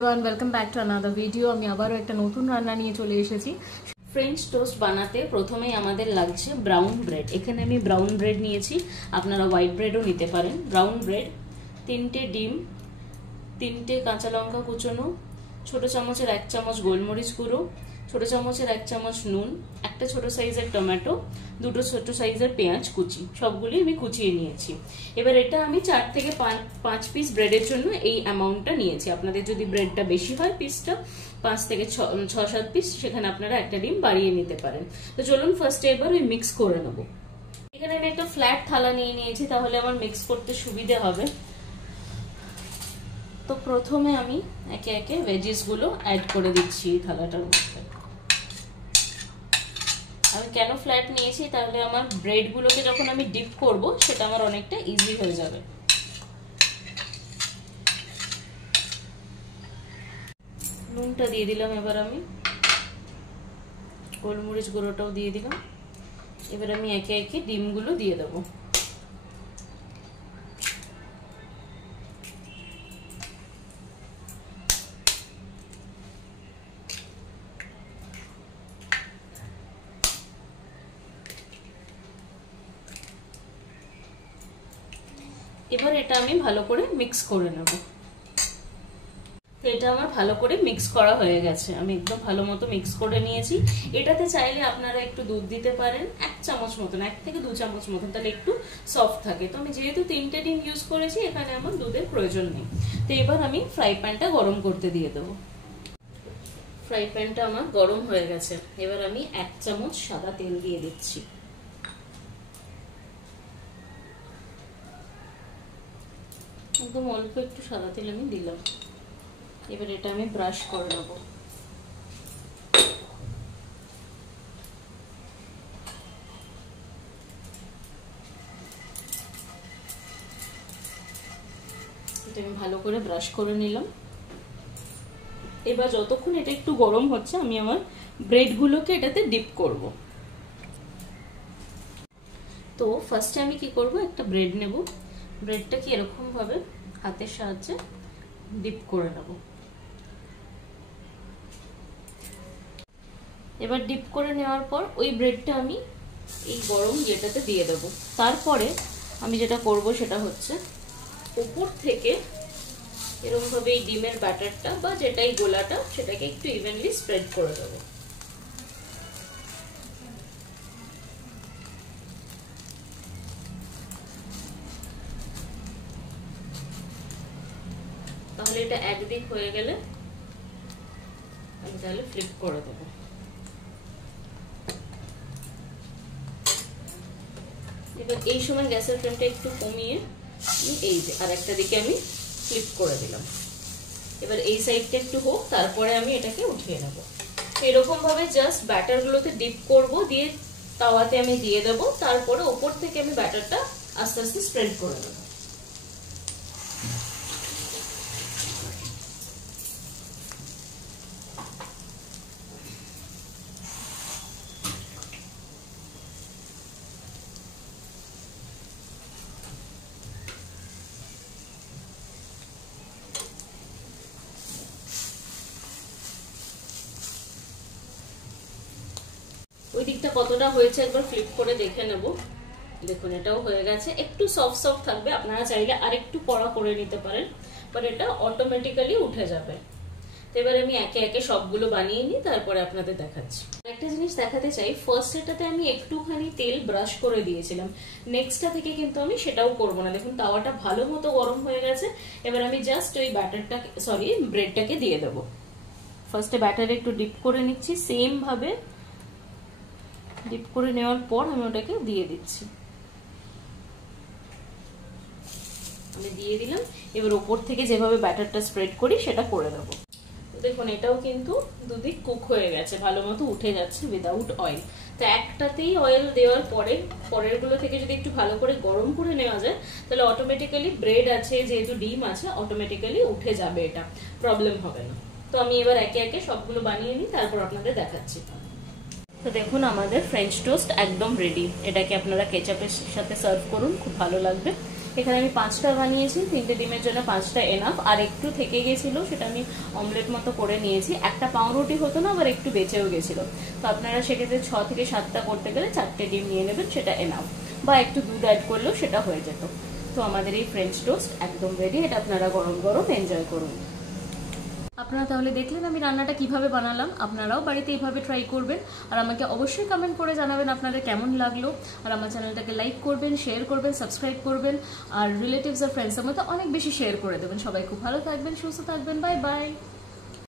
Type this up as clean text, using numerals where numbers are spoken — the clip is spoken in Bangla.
Welcome back to another video. আমি আবারও একটা নতুন রান্না নিয়ে চলে এসেছি। ফ্রেঞ্চ টোস্ট বানাতে প্রথমেই আমাদের লাগছে ব্রাউন ব্রেড। এখানে আমি ব্রাউন ব্রেড নিয়েছি, আপনারা হোয়াইট ব্রেডও নিতে পারেন। ব্রাউন ব্রেড, 3টে ডিম, 3টে কাঁচা লঙ্কা কুচোনো, ছোট চামচের 1 চামচ গোলমরিচ গুঁড়ো, ছোট চামচের 1 চামচ নুন, একটা ছোট সাইজের টমেটো, 2টো ছোট সাইজের পেঁয়াজ কুচি, সবগুলি আমি কুচিয়ে নিয়েছি। এবার এটা আমি 4 থেকে 5 পিস ব্রেডের জন্য এই অ্যামাউন্টটা নিয়েছি। আপনাদের যদি ব্রেডটা বেশি হয় পিসটা 5 থেকে 6-7 পিস, সেখানে আপনারা একটা ডিম বাড়িয়ে নিতে পারেন। তো চলুন ফার্স্টে এবার ওই মিক্স করে নেব। এখানে আমি একটা ফ্ল্যাট থালা নিয়ে নিয়েছি, তাহলে আমার মিক্স করতে সুবিধে হবে। তো প্রথমে আমি একে একে ভেজিস গুলো অ্যাড করে দিচ্ছি থালাটার মধ্যে। আমি কেন ফ্ল্যাট নিয়েছি, তাহলে আমার ব্রেড গুলোকে যখন আমি ডিপ করব সেটা আমার অনেকটা ইজি হয়ে যাবে। নুনটা দিয়ে দিলাম, এবার আমি গোলমরিচ গুঁড়োটাও দিয়ে দিলাম। এবার আমি একে একে ডিমগুলো দিয়ে দেবো। এবার এটা আমি ভালো করে মিক্স করে নেব। এটা আমার ভালো করে মিক্স করা হয়ে গেছে, আমি একদম ভালো মতো মিক্স করে নিয়েছি। এটাতে চাইলে আপনারা একটু দুধ দিতে পারেন, 1 চামচ মতন, 1 থেকে 2 চামচ মতন, তাহলে একটু সফট থাকে। তো আমি যেহেতু 3টে ডিম ইউজ করেছি, এখানে আমার দুধের প্রয়োজন নেই। তো এবার আমি ফ্রাই প্যানটা গরম করতে দিয়ে দেবো। ফ্রাই প্যানটা আমার গরম হয়ে গেছে, এবার আমি 1 চামচ সাদা তেল দিয়ে দিচ্ছি। একদম অল্প একটু সাদা তেল আমি দিলাম। এবার এটা আমি ব্রাশ করে নেব। এটা আমি ভালো করে ব্রাশ করে নিলাম। এবার যতক্ষণ এটা একটু গরম হচ্ছে, আমি আমার ব্রেড গুলোকে এটাতে ডিপ করব। তো ফার্স্টে আমি কি করব, একটা ব্রেড নেব, ব্রেডটাকে এরকম ভাবে হাতের সাহায্যে ডিপ করে নেব। এবার ডিপ করে নেওয়ার পর ওই ব্রেডটা আমি এই গরম যেটাতে দিয়ে দেব। তারপরে আমি যেটা করব সেটা হচ্ছে উপর থেকে এরকম ভাবে এই ডিমের ব্যাটারটা বা যেটাই গোলাটা, সেটাকে একটু ইভেনলি স্প্রেড করে দেব। তাহলে এটা একদিক হয়ে গেলে আমি তাহলে ফ্লিপ করে দেবো। এবার এই সময় গ্যাসের ফ্লেমটা একটু কমিয়ে এই যে আরেকটা দিকে আমি ফ্লিপ করে দিলাম। এবার এই সাইডটা একটু হোক, তারপরে আমি এটাকে উঠিয়ে নেব। এরকম ভাবে জাস্ট ব্যাটার গুলোতে ডিপ করব, দিয়ে তাওয়াতে আমি দিয়ে দেব। তারপরে ওপর থেকে আমি ব্যাটারটা আস্তে আস্তে স্প্রেড করে দেবো। ওই দিকটা কতটা হয়েছে একবার ফ্লিপ করে দেখে নেব। দেখুন এটাও হয়ে গেছে, একটু সফট সফট থাকবে, আপনারা চাইলে আরেকটু কড়া করে নিতে পারেন, বাট এটা অটোমেটিক্যালি উঠে যাবে। তো এবার আমি একে একে সবগুলো বানিয়ে নিই, তারপরে আপনাদের দেখাচ্ছি। একটা জিনিস দেখাতে চাই, ফার্স্ট এটাতে আমি একটুখানি তেল ব্রাশ করে দিয়েছিলাম, নেক্সটটা থেকে কিন্তু আমি সেটাও করব না। দেখুন তাওয়াটা ভালো মতো গরম হয়ে গেছে। এবার আমি জাস্ট ওই ব্যাটারটাকে ব্রেডটাকে দিয়ে দেবো। ফার্স্টে ব্যাটারে একটু ডিপ করে নিচ্ছি, সেম ভাবে ডিপ করে নেওয়ার পর আমি ওটাকে দিয়ে দিচ্ছি। আমি দিয়ে দিলাম। এবার উপর থেকে যেভাবে ব্যাটারটা স্প্রেড করি সেটা করে দেবো। দেখুন এটাও কিন্তু দুদিক কুক হয়ে গেছে, ভালো মতো উঠে যাচ্ছে উইদাউট অয়েল। তো একটাতেই অয়েল দেওয়ার পরে পরের গুলো থেকে যদি একটু ভালো করে গরম করে নেওয়া যায়, তাহলে অটোমেটিক্যালি ব্রেড আছে যেহেতু ডিম আছে, অটোমেটিক্যালি উঠে যাবে, এটা প্রবলেম হবে না। তো আমি এবার একে একে সবগুলো বানিয়ে নিই, তারপর আপনাদের দেখাচ্ছি। তো দেখুন আমাদের ফ্রেঞ্চ টোস্ট একদম রেডি। এটাকে আপনারা কেচাপের সাথে সার্ভ করুন, খুব ভালো লাগবে। এখানে আমি 5টা বানিয়েছি, 3টে ডিমের জন্য 5টা এনাফ। আর একটু থেকে গেছিল, সেটা আমি অমলেট মতো করে নিয়েছি। একটা পাউরুটি হতো না, আবার একটু বেঁচেও গেছিল। তো আপনারা সেক্ষেত্রে 6 থেকে 7টা করতে গেলে 4টে ডিম নিয়ে নেবেন, সেটা এনাফ। বা একটু দুধ অ্যাড করলেও সেটা হয়ে যেত। তো আমাদের এই ফ্রেঞ্চ টোস্ট একদম রেডি। এটা আপনারা গরম গরম এনজয় করুন। আপনারা তাহলে দেখলেন আমি রান্নাটা কিভাবে বানালাম। আপনারাও বাড়িতে এইভাবে ট্রাই করবেন, আর আমাকে অবশ্যই কমেন্ট করে জানাবেন আপনাদের কেমন লাগলো। আর আমার চ্যানেলটাকে লাইক করবেন, শেয়ার করবেন, সাবস্ক্রাইব করবেন, আর রিলেটিভস আর ফ্রেন্ডসের মধ্যে অনেক বেশি শেয়ার করে দেবেন। সবাই খুব ভালো থাকবেন, সুস্থ থাকবেন। Bye bye.